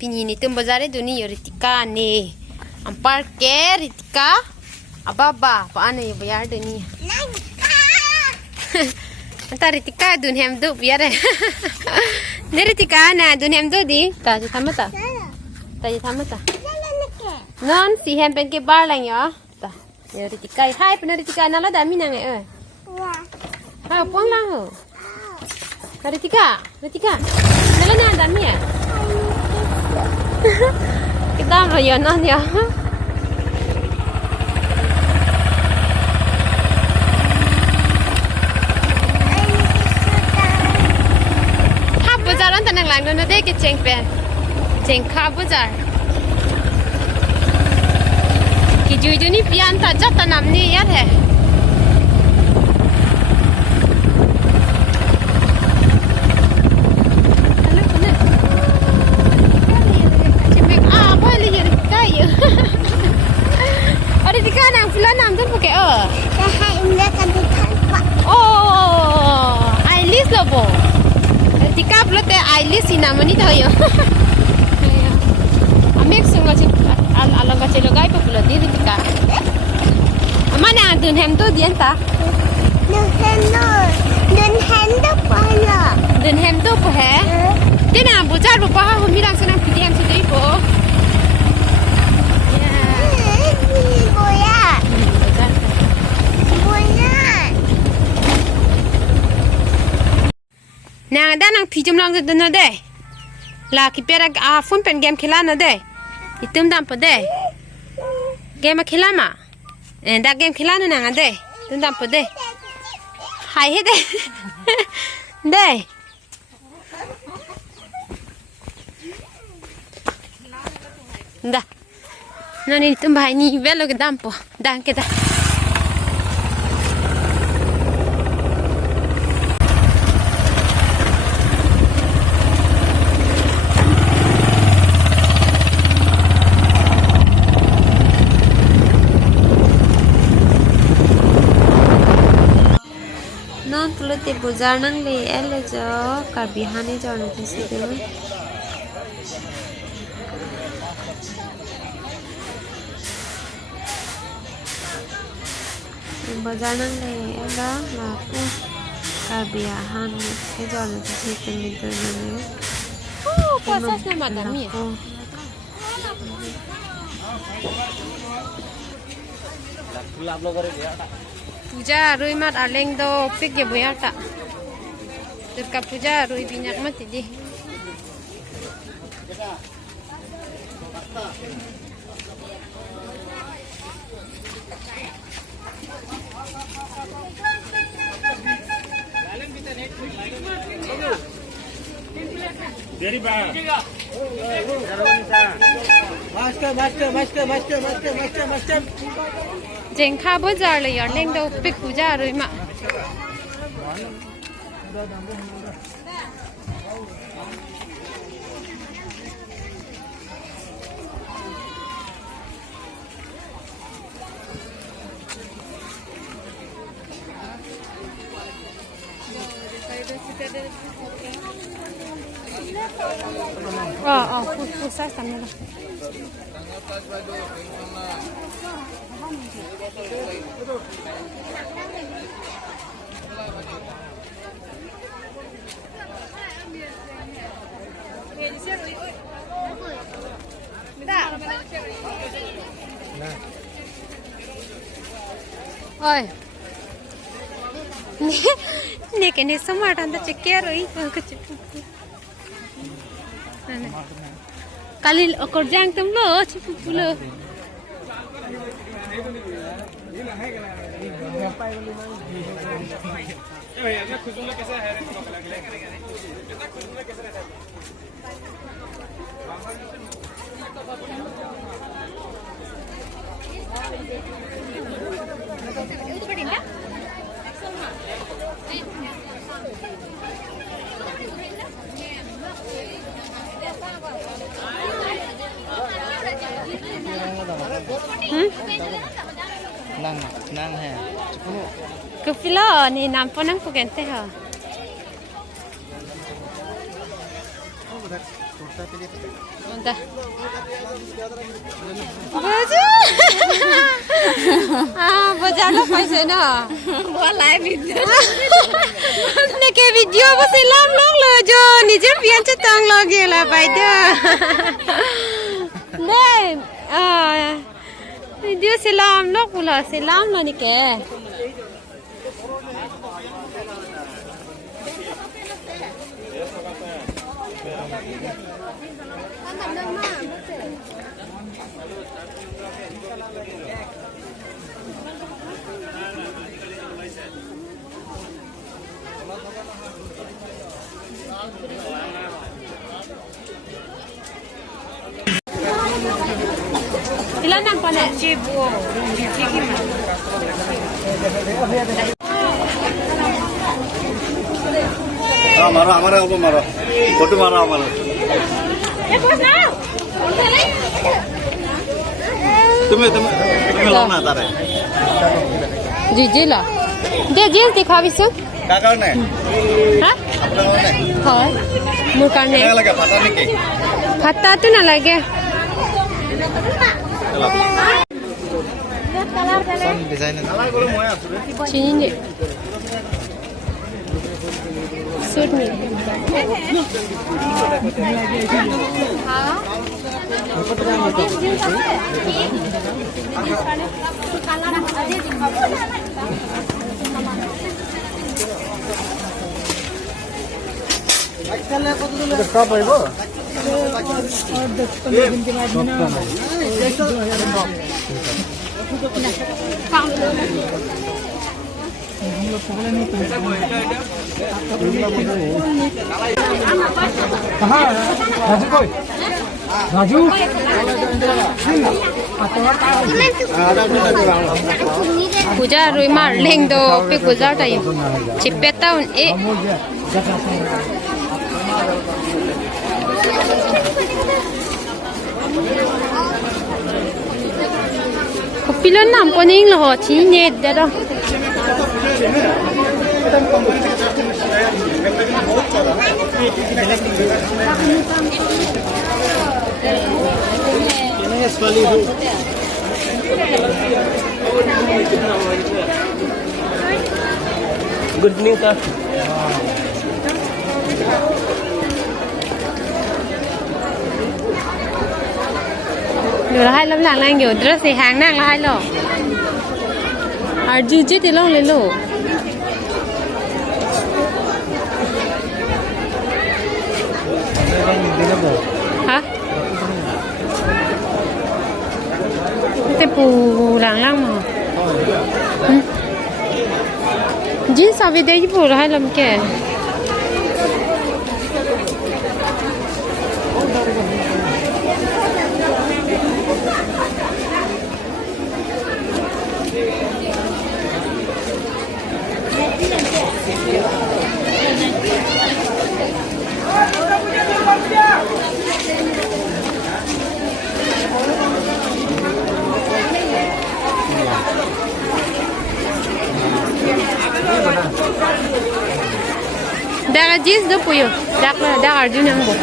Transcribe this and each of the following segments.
Pini ni tum bazar duni Ritika ni. Ampar ke Ritika. Ababa pa ano yung bayar duni. Anta Ritika dun hem do biar. Ni Ritika na dun hem do di. Ta thamata. Ta thamata. Non si hem pen ke bar lang yo. Ta. Ni Ritika hai pen Ritika na la dami na ngai ha puang lang ho. Ritika. Nala na dami ya. Kita ngayon na niya. Ha bazaran tanang lang no de ke cheng pe. Cheng kha bazar. Ki juju ni pian ta jata nam ni yar hai. Ritika nang pula nam tu pakai Dah indah kan ditampak. Oh, Ailis lo bo. Ritika pula te Ailis si nama ni tahu yo. Amek sungai cik alam kacil logai pula di Ritika. Mana dun hem tu dia entah. Dun hem tu pala. Dun hem tu apa he? Dia nak bujar berapa humi langsung nak pergi hem situ ibu. Nang ada nang pijam lang tu na deh. Laki perak phone pen game khela na deh. Itum dam pa deh. Game khela ma. Da game khela na nang deh. Itum dam pa deh. Hai he deh. Deh. Da. Nani itum bahai ni velo ke dam po. Dan kita. Non tulo te bazar nang le ele jo karbi hane jana these de bazar nang le ela la ku karbi han ke jana thise te mi de ne oh pasas na madami Puja rui mat aleng do pik ye boya ta. Durga puja rui binyak mat di. Dari ba? Master. Jengkha bazar le yar leng do pik puja rui ma. Pusat sana lah. Oi. Ni kene semua tanda cekir oi kali kerjaan tum lo cipu pulo Nang hai. Kepilo ni nampo nang pugente ha. Udah. Baju. Bajar lo paise na. Boleh video. Neke video ko silam log lo jo nijer pian chetang lagi lah paida. Ne, video silam log pula silam lo nike. Ilan ang panen? Chibo. मारो हमारे ऊपर मारो photo मारो हमारा तुम्हें लाना तारे जी ला दे jeans दिखा भी सो क्या करना है हाँ अपना करना है हाँ मुर्काने क्या लगा पता नहीं के फत्ता तो ना लगे चलो डिजाइन बोलो मोया चीनी सूट में कब है वो राजू पूजा रुई मार लेंग दो पे पूजा टाइम चिपेता उन ए pilon nam poning lo chi net da do Good evening, sir. Được là hai lâm làng lang nhiều dress thì hàng nàng là hai lọ. Dư chết thì long lên lỗ. Hả? Thế bù làng lang mà. Jeans sao về đây bù là hai lâm kẻ. Daga jeans do puyo. Daga arjun ang bo.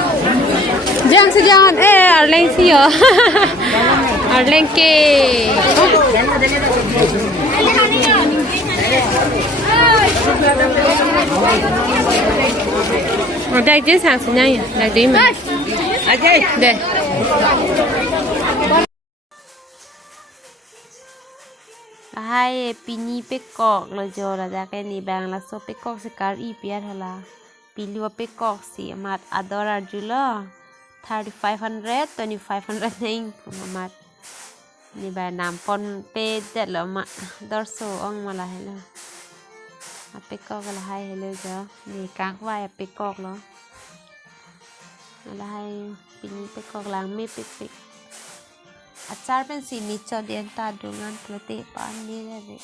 Jangan sejangan arleng siyo. Arleng ke. Daga jeans sang senyanya. Daga di mana? Deh. Hai pini pekok lo jo la da ke ni bang la so pekok sekar I piar hala pilu pekok si amat ador arjulo 3500 2500 ning amat ni ba nam pon pe det lo ma dor so ong mala hello pekok la hai hello jo ni kak vai pekok lo la hai pini pekok lang me pek Achar pen sini codian ta dungan pelate pan ni le.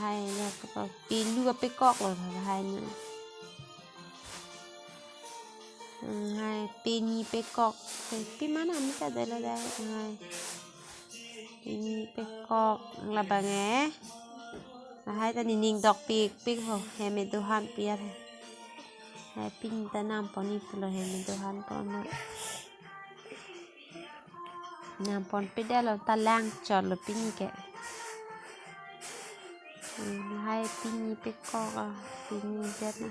Hai ya ka pilu ape kok lo hai ni. Hai pini pe kok. Pi mana mi ta dala da hai. Pini pe kok la bange. Hai ta ni ning dok pik ho he me tu han piar. Happy ta nam pon ni pulo he min Tuhan pon nam pon pida lo ta lang chol lo pin ke hai pin pe ko pin det na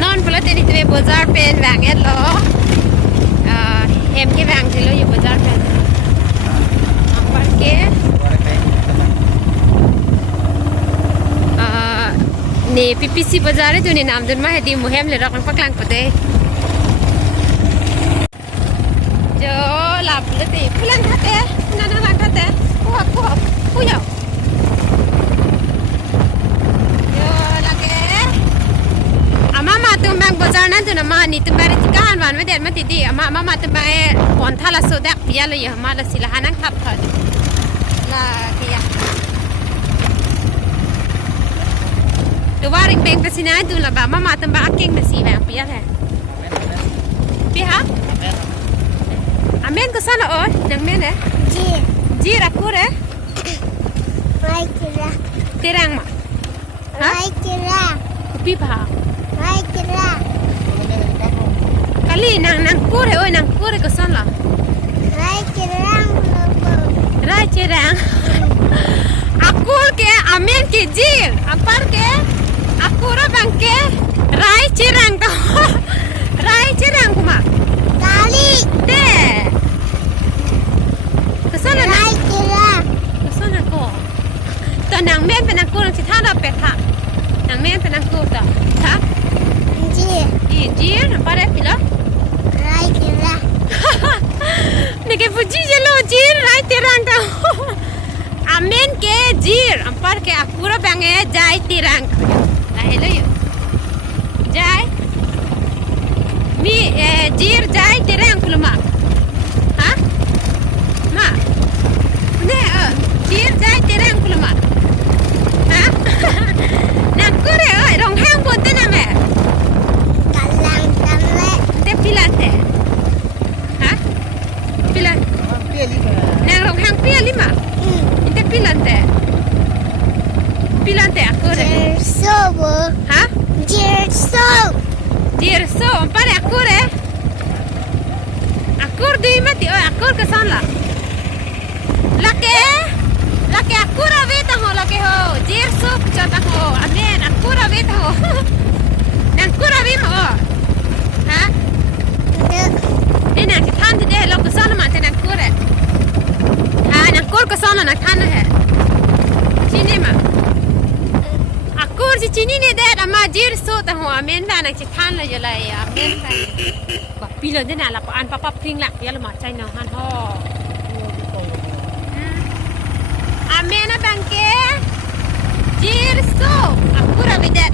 non pulo te ni te bazar pen wang et lo hem ke wang te lo yu bazar pen apar ke ne PPC bazaar itu ni nam dun mah di muhem le rakang paklang pate jo lap lete pulang khate nana lang khate puya yo lage ama tu mang bazaar na tu na ma ni tu bare tikan wan me ma ti ama tu ba pon thala so dak pia le ya ma la silahanan khap khad la kia tu waring beng pesina tu la ba mama tamba aking besi bang pia he pia amen ko sana o nang men eh ji rakure Right kira. terang ma Right kira. pi pa Right kira. kali nang kure oi nang kure ko sana Right kira. rai cerang akul ke amen ke jil apar ke akura bang ke rai cerang to rai cerang kuma Kali. de kesana na Right kira. kesana ko to nang men penang ku nang cita na petha nang men penang ku to ha Ji. jir apar pila Right kira. nike puji jelo jir rai cerang to amen ke jir apar ke akura bang e jai cerang hello you jai mi jir jai terang kulma ha ma ne jir jai terang kulma ha nak kore rong hang pon te na me Kalang kale. te pilate ha pilat nang rong hang pia lima inte pilante akore Jersobo. ha Jerso. Dir so, pare akure. Akur di mati, oh akur ke sana. Lake akura veta ho lake ho. Dir so chata ho. Amen akura veta ho. Nang kura vi mo. Ha? Ni nang than de lo ke sana ma te nang kure. Ha nang kur ke sana nang than hai. Chini ma. Akur si chini ni de ama jir so ta ho amen ba nang chi than la yo lai amen ba ba pi lo de na la pa an pa pring la ya la ma chai no han ho amen na bang ke jir so akura bi de